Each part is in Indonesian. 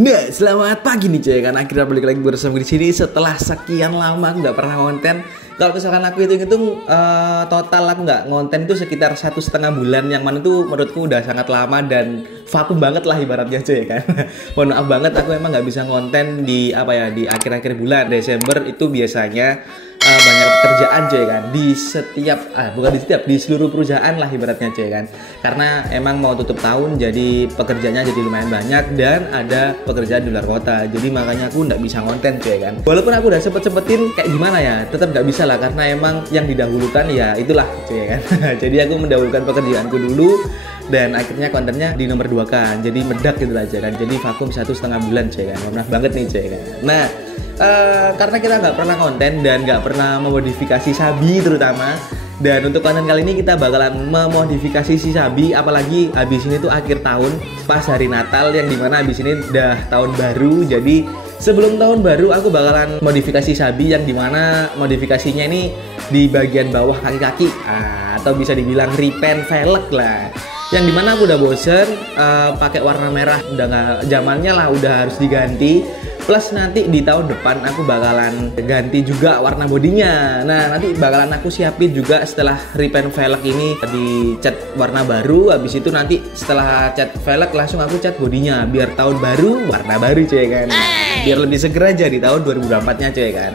Nah, selamat pagi nih coy, kan akhirnya balik lagi bersama di sini setelah sekian lama nggak pernah konten. Kalau misalkan aku hitung-hitung total aku nggak konten itu sekitar 1,5 bulan, yang mana tuh menurutku udah sangat lama dan vakum banget lah ibaratnya coy kan. Mohon maaf banget, aku emang nggak bisa konten di di akhir-akhir bulan Desember itu biasanya banyak pekerjaan coy kan di setiap di seluruh perusahaan lah ibaratnya coy kan, karena emang mau tutup tahun jadi pekerjaannya jadi lumayan banyak dan ada pekerjaan di luar kota, jadi makanya aku nggak bisa konten coy kan. Walaupun aku udah sempetin kayak gimana ya, tetap nggak bisa lah karena emang yang didahulukan ya itulah coy kan. Jadi aku mendahulukan pekerjaanku dulu dan akhirnya kontennya di nomor 2 kan, jadi medak gitu aja kan, jadi vakum 1,5 bulan coy kan. Maaf banget nih coy kan. Nah, karena kita nggak pernah konten dan nggak pernah memodifikasi Sabi terutama, dan untuk konten kali ini kita bakalan memodifikasi si Sabi, apalagi habis ini tuh akhir tahun pas hari Natal, yang dimana habis ini udah tahun baru. Jadi sebelum tahun baru aku bakalan modifikasi Sabi, yang dimana modifikasinya ini di bagian bawah kaki-kaki, atau bisa dibilang repaint velg lah, yang dimana aku udah bosen pakai warna merah, udah nggak zamannya lah, udah harus diganti. Plus nanti di tahun depan aku bakalan ganti juga warna bodinya. Nah, nanti bakalan aku siapin juga setelah repaint velg ini dicat warna baru. Habis itu nanti setelah cat velg langsung aku cat bodinya, biar tahun baru warna baru coy kan. Biar lebih segera aja di tahun 2024 nya coy kan.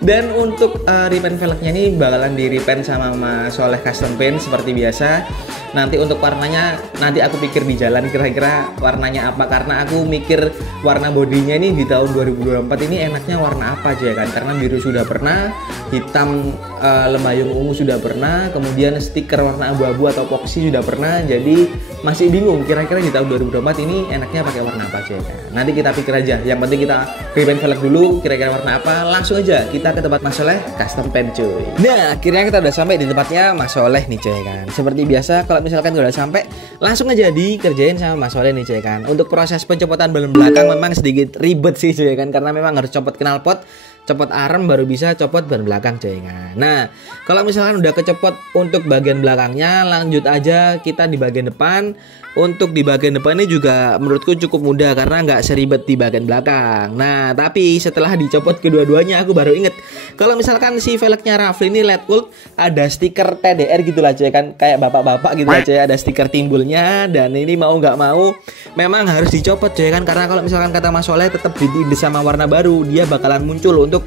Dan untuk repaint velgnya ini bakalan di repaint sama Mas Soleh Custom Paint seperti biasa. Nanti untuk warnanya nanti aku pikir di jalan kira-kira warnanya apa, karena aku mikir warna bodinya ini di tahun 2024 ini enaknya warna apa aja kan, karena biru sudah pernah, hitam lembayung ungu sudah pernah, kemudian stiker warna abu-abu atau epoxy sudah pernah. Jadi masih bingung kira-kira di tahun 2024 ini enaknya pakai warna apa aja kan. Nanti kita pikir aja, yang penting kita repaint velg dulu kira-kira warna apa, langsung aja kita ke tempat Mas Soleh Custom Paint cuy. Nah, akhirnya kita udah sampai di tempatnya Mas Soleh nih cuy kan. Seperti biasa kalau misalkan udah sampai langsung aja dikerjain sama Mas Soleh nih cuy kan. Untuk proses pencopotan bagian belakang memang sedikit ribet sih cuy kan, karena memang harus copot knalpot, copot arm, baru bisa copot ban belakang coy kan. Nah, kalau misalkan udah kecopot untuk bagian belakangnya, lanjut aja kita di bagian depan. Untuk di bagian depan ini juga menurutku cukup mudah karena nggak seribet di bagian belakang. Nah, tapi setelah dicopot kedua-duanya aku baru inget kalau misalkan si velgnya Rafli ini LED Gold ada stiker TDR gitu lah coy kan, kayak bapak-bapak gitu lah coy, ada stiker timbulnya, dan ini mau nggak mau memang harus dicopot coy kan, karena kalau misalkan kata Mas Soleh tetap ditindih sama warna baru, dia bakalan muncul untuk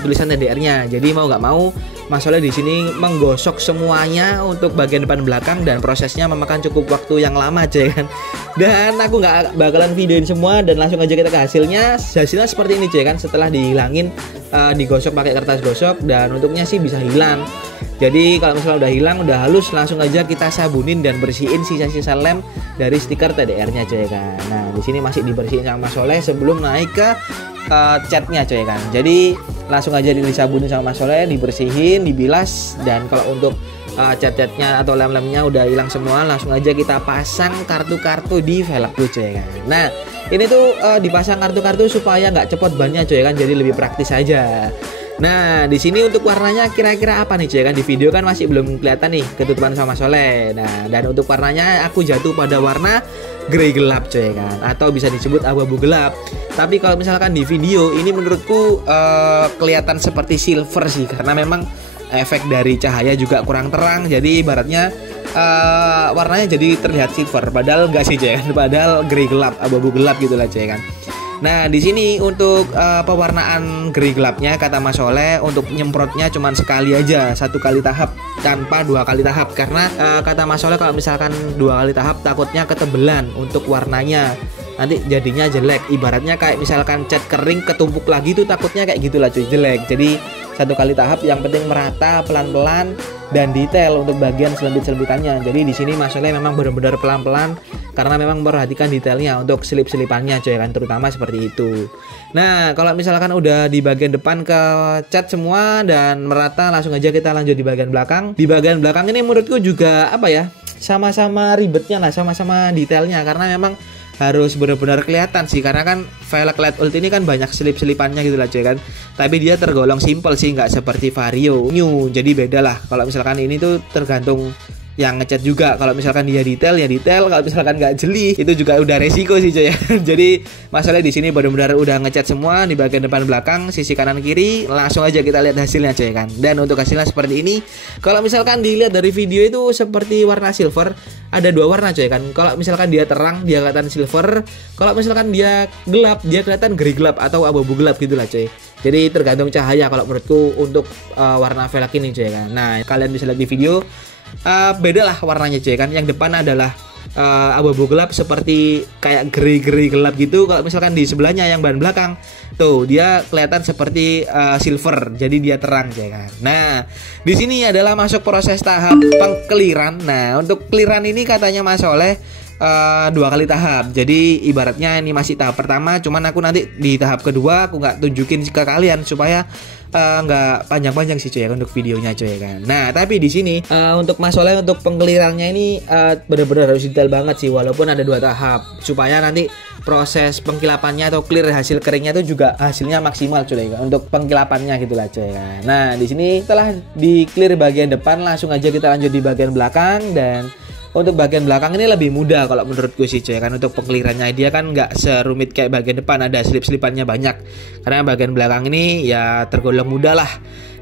tulisan TDR-nya. Jadi mau nggak mau Mas Soleh di sini menggosok semuanya untuk bagian depan belakang, dan prosesnya memakan cukup waktu yang lama aja kan. Dan aku nggak bakalan videoin semua, dan langsung aja kita ke hasilnya. Hasilnya seperti ini cuy kan, setelah dihilangin digosok pakai kertas gosok, dan untuknya sih bisa hilang. Jadi kalau misalnya udah hilang, udah halus, langsung aja kita sabunin dan bersihin sisa-sisa lem dari stiker TDR-nya coy kan. Nah, di sini masih dibersihin sama Mas Soleh sebelum naik ke catnya coy kan. Jadi langsung aja disabunin sama Mas Soleh, dibersihin, dibilas, dan kalau untuk cat-catnya atau lem-lemnya udah hilang semua, langsung aja kita pasang kartu-kartu di velg coy kan. Nah, ini tuh dipasang kartu-kartu supaya nggak cepot bannya coy kan, jadi lebih praktis aja. Nah, di sini untuk warnanya kira-kira apa nih coy kan, di video kan masih belum kelihatan nih ketutupan sama Soleh. Nah, dan untuk warnanya aku jatuh pada warna grey gelap coy kan, atau bisa disebut abu-abu gelap. Tapi kalau misalkan di video ini menurutku kelihatan seperti silver sih, karena memang efek dari cahaya juga kurang terang, jadi ibaratnya warnanya jadi terlihat silver, padahal enggak sih coy kan, padahal grey gelap, abu-abu gelap gitu lah coy kan. Nah, di sini untuk pewarnaan grey gelapnya kata Mas Soleh untuk nyemprotnya cuma sekali aja, 1 kali tahap, tanpa 2 kali tahap, karena kata Mas Soleh kalau misalkan 2 kali tahap takutnya ketebelan untuk warnanya, nanti jadinya jelek. Ibaratnya kayak misalkan cat kering ketumpuk lagi tuh takutnya kayak gitulah cuy, jelek. Jadi 1 kali tahap, yang penting merata, pelan-pelan, dan detail untuk bagian selembit-selembitannya. Jadi di sini Mas Soleh memang benar-benar pelan-pelan karena memang memperhatikan detailnya untuk selip-selipannya coy kan, terutama seperti itu. Nah, kalau misalkan udah di bagian depan ke cat semua dan merata, langsung aja kita lanjut di bagian belakang. Di bagian belakang ini menurutku juga sama-sama ribetnya lah, sama-sama detailnya, karena memang harus benar-benar kelihatan sih, karena kan velg LED Gold ini kan banyak selip-selipannya gitu lah coy kan. Tapi dia tergolong simple sih, nggak seperti Vario New, jadi beda lah. Kalau misalkan ini tuh tergantung yang ngecat juga. Kalau misalkan dia detail ya detail, kalau misalkan nggak jeli itu juga udah resiko sih coy ya. Jadi masalah di sini benar-benar udah ngecat semua di bagian depan belakang, sisi kanan kiri, langsung aja kita lihat hasilnya coy kan. Dan untuk hasilnya seperti ini. Kalau misalkan dilihat dari video itu seperti warna silver, ada dua warna coy kan. Kalau misalkan dia terang dia kelihatan silver, kalau misalkan dia gelap dia kelihatan grey gelap atau abu-abu gelap gitulah coy. Jadi tergantung cahaya kalau menurutku untuk warna velg ini coy kan. Nah kalian bisa lihat di video beda lah warnanya coy kan. Yang depan adalah abu-abu gelap seperti kayak grey gelap gitu. Kalau misalkan di sebelahnya yang ban belakang tuh dia kelihatan seperti silver, jadi dia terang coy kan. Nah di sini adalah masuk proses tahap pengkeliran. Nah untuk clearan ini katanya Mas Soleh 2 kali tahap. Jadi ibaratnya ini masih tahap pertama, cuman aku nanti di tahap kedua aku nggak tunjukin ke kalian supaya nggak panjang-panjang sih coy ya untuk videonya coy kan. Nah tapi di sini untuk Mas Soleh untuk pengkelirannya ini benar-benar harus detail banget sih, walaupun ada 2 tahap supaya nanti proses pengkilapannya atau clear hasil keringnya itu juga hasilnya maksimal coy kan untuk pengkilapannya gitulah coy kan. Nah di sini setelah di clear bagian depan langsung aja kita lanjut di bagian belakang. Dan untuk bagian belakang ini lebih mudah kalau menurutku sih coy kan. Untuk pengkelirannya dia kan nggak serumit kayak bagian depan, ada slip-slipannya banyak. Karena bagian belakang ini ya tergolong mudah lah.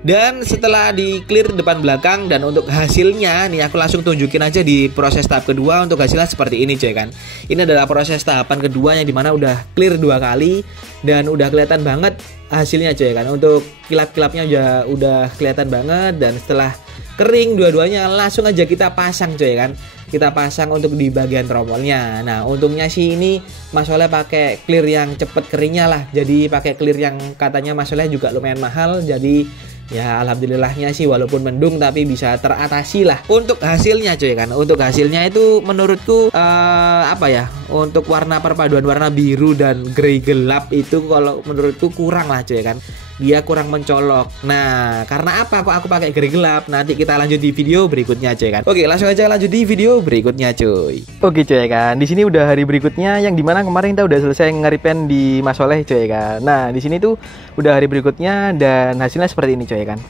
Dan setelah di clear depan belakang dan untuk hasilnya nih aku langsung tunjukin aja di proses tahap kedua. Untuk hasilnya seperti ini coy kan. Ini adalah proses tahapan kedua yang dimana udah clear 2 kali dan udah kelihatan banget hasilnya coy kan. Untuk kilap-kilapnya udah kelihatan banget. Dan setelah kering dua-duanya langsung aja kita pasang coy kan. Kita pasang untuk di bagian tromolnya. Nah untungnya sih ini Mas Soleh pakai clear yang cepet keringnya lah. Jadi pakai clear yang katanya Mas Soleh juga lumayan mahal. Jadi ya alhamdulillahnya sih walaupun mendung tapi bisa teratasi lah. Untuk hasilnya coy kan. Untuk hasilnya itu menurutku apa ya, untuk warna perpaduan warna biru dan grey gelap itu kalau menurutku kurang lah coy kan. Dia kurang mencolok. Nah karena apa kok aku pakai grey gelap, nanti kita lanjut di video berikutnya coy kan. Oke langsung aja lanjut di video berikutnya coy. Oke coy kan, di sini udah hari berikutnya yang dimana kemarin kita udah selesai ngeripen di Mas Soleh coy kan. Nah di sini tuh udah hari berikutnya dan hasilnya seperti ini coy kan.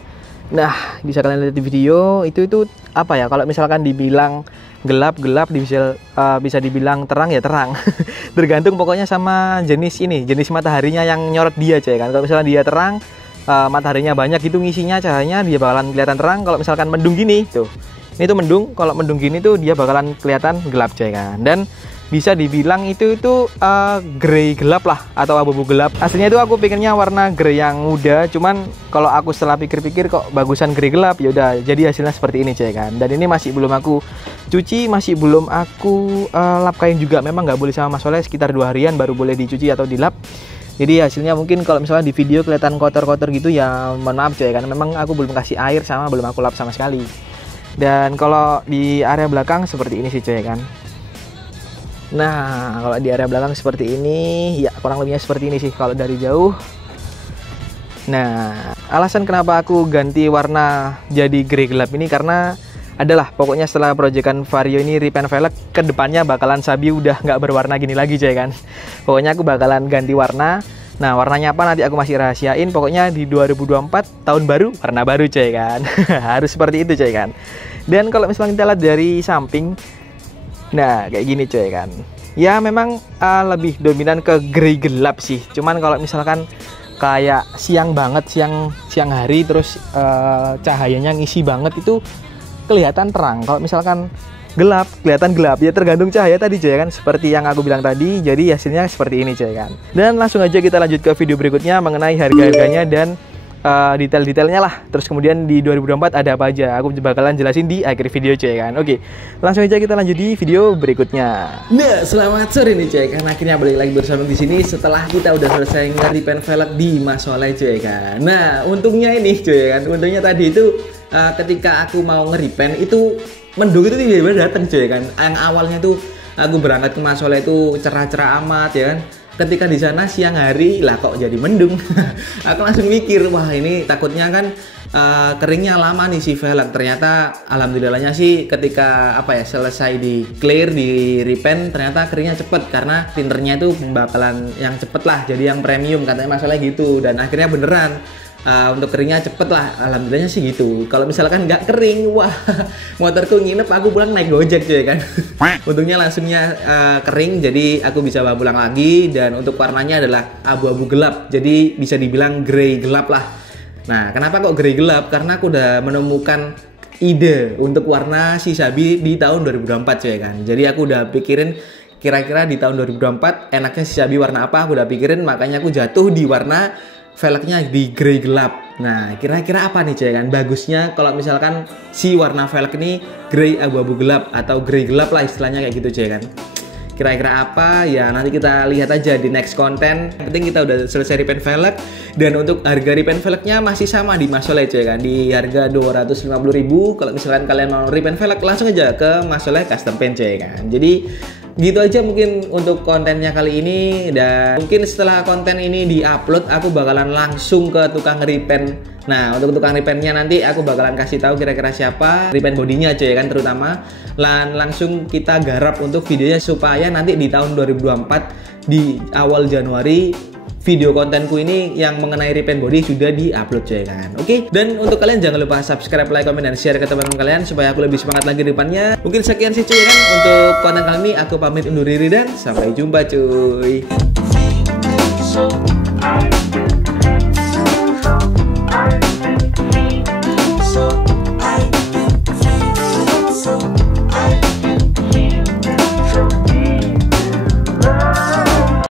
Nah bisa kalian lihat di video itu apa ya, kalau misalkan dibilang gelap bisa dibilang terang ya terang. Tergantung pokoknya sama jenis mataharinya yang nyorot dia coy kan. Kalau misalkan dia terang mataharinya banyak gitu ngisinya cahayanya, dia bakalan kelihatan terang. Kalau misalkan mendung gini tuh, ini tuh mendung, kalau mendung gini tuh dia bakalan kelihatan gelap coy kan. Dan bisa dibilang itu grey gelap lah atau abu-abu gelap. Aslinya itu aku pikirnya warna grey yang muda, cuman kalau aku setelah pikir-pikir kok bagusan grey gelap, ya udah jadi hasilnya seperti ini coy kan. Dan ini masih belum aku cuci, masih belum aku lap kain juga. Memang nggak boleh sama Mas Soleh, sekitar 2 harian baru boleh dicuci atau dilap. Jadi hasilnya mungkin kalau misalnya di video kelihatan kotor-kotor gitu ya mohon maaf coy, karena memang aku belum kasih air sama belum aku lap sama sekali. Dan kalau di area belakang seperti ini sih coy kan. Nah kalau di area belakang seperti ini ya kurang lebihnya seperti ini sih kalau dari jauh. Nah alasan kenapa aku ganti warna jadi grey gelap ini karena adalah pokoknya setelah proyekan Vario ini repaint velg, kedepannya bakalan Sabi udah nggak berwarna gini lagi coy kan. Pokoknya aku bakalan ganti warna. Nah warnanya apa nanti aku masih rahasiain. Pokoknya di 2024 tahun baru warna baru coy kan. Harus seperti itu coy kan. Dan kalau misalnya kita lihat dari samping, nah kayak gini coy kan. Ya memang lebih dominan ke grey gelap sih. Cuman kalau misalkan kayak siang banget, siang hari terus cahayanya ngisi banget itu kelihatan terang. Kalau misalkan gelap kelihatan gelap, ya tergantung cahaya tadi coy kan, seperti yang aku bilang tadi. Jadi hasilnya seperti ini coy kan. Dan langsung aja kita lanjut ke video berikutnya mengenai harga-harganya dan detail-detailnya lah. Terus kemudian di 2024 ada apa aja, aku bakalan jelasin di akhir video coy kan. Oke langsung aja kita lanjut di video berikutnya. Nah selamat sore nih coy kan, akhirnya balik lagi bersama di sini setelah kita udah selesai nge-repaint velg di Mas Soleh coy kan. Nah untungnya ini coy kan, untungnya tadi itu ketika aku mau nge-repaint itu mendung itu tiba-tiba datang coy kan. Yang awalnya tuh aku berangkat ke Mas Soleh itu cerah-cerah amat ya kan. Ketika di sana siang hari lah kok jadi mendung. Aku langsung mikir wah ini takutnya kan keringnya lama nih si velg. Ternyata alhamdulillahnya sih ketika selesai di clear di repaint ternyata keringnya cepet karena tinternya itu bakalan yang cepet lah, jadi yang premium katanya masalah gitu. Dan akhirnya beneran Untuk keringnya cepet lah, alhamdulillahnya sih gitu. Kalau misalkan nggak kering, wah motorku nginep, aku pulang naik Gojek cuy kan. Untungnya langsungnya kering, jadi aku bisa bawa pulang lagi. Dan untuk warnanya adalah abu-abu gelap, jadi bisa dibilang grey gelap lah. Nah, kenapa kok grey gelap? Karena aku udah menemukan ide untuk warna Shisabi di tahun 2024 cuy kan. Jadi aku udah pikirin kira-kira di tahun 2024 enaknya Shisabi warna apa, aku udah pikirin, makanya aku jatuh di warna velgnya di grey gelap. Nah, kira-kira apa nih cuy kan? Bagusnya kalau misalkan si warna velg ini grey abu-abu gelap atau grey gelap lah istilahnya kayak gitu cuy kan. Kira-kira apa? Ya nanti kita lihat aja di next konten. Yang penting kita udah selesai repaint velg. Dan untuk harga repaint velgnya masih sama di Masoleh cuy kan. Di harga 250.000. Kalau misalkan kalian mau repaint velg langsung aja ke Masoleh Custom Paint cuy kan. Jadi gitu aja mungkin untuk kontennya kali ini. Dan mungkin setelah konten ini diupload, aku bakalan langsung ke tukang repaint. Nah, untuk tukang repaintnya nanti aku bakalan kasih tahu kira-kira siapa, repaint bodinya cuy kan terutama. Dan langsung kita garap untuk videonya supaya nanti di tahun 2024 di awal Januari video kontenku ini yang mengenai repaint body sudah di-upload cuy kan. Oke, dan untuk kalian jangan lupa subscribe, like, comment, dan share ke teman-teman kalian supaya aku lebih semangat lagi di depannya. Mungkin sekian sih cuy kan untuk konten kali ini. Aku pamit undur diri dan sampai jumpa cuy.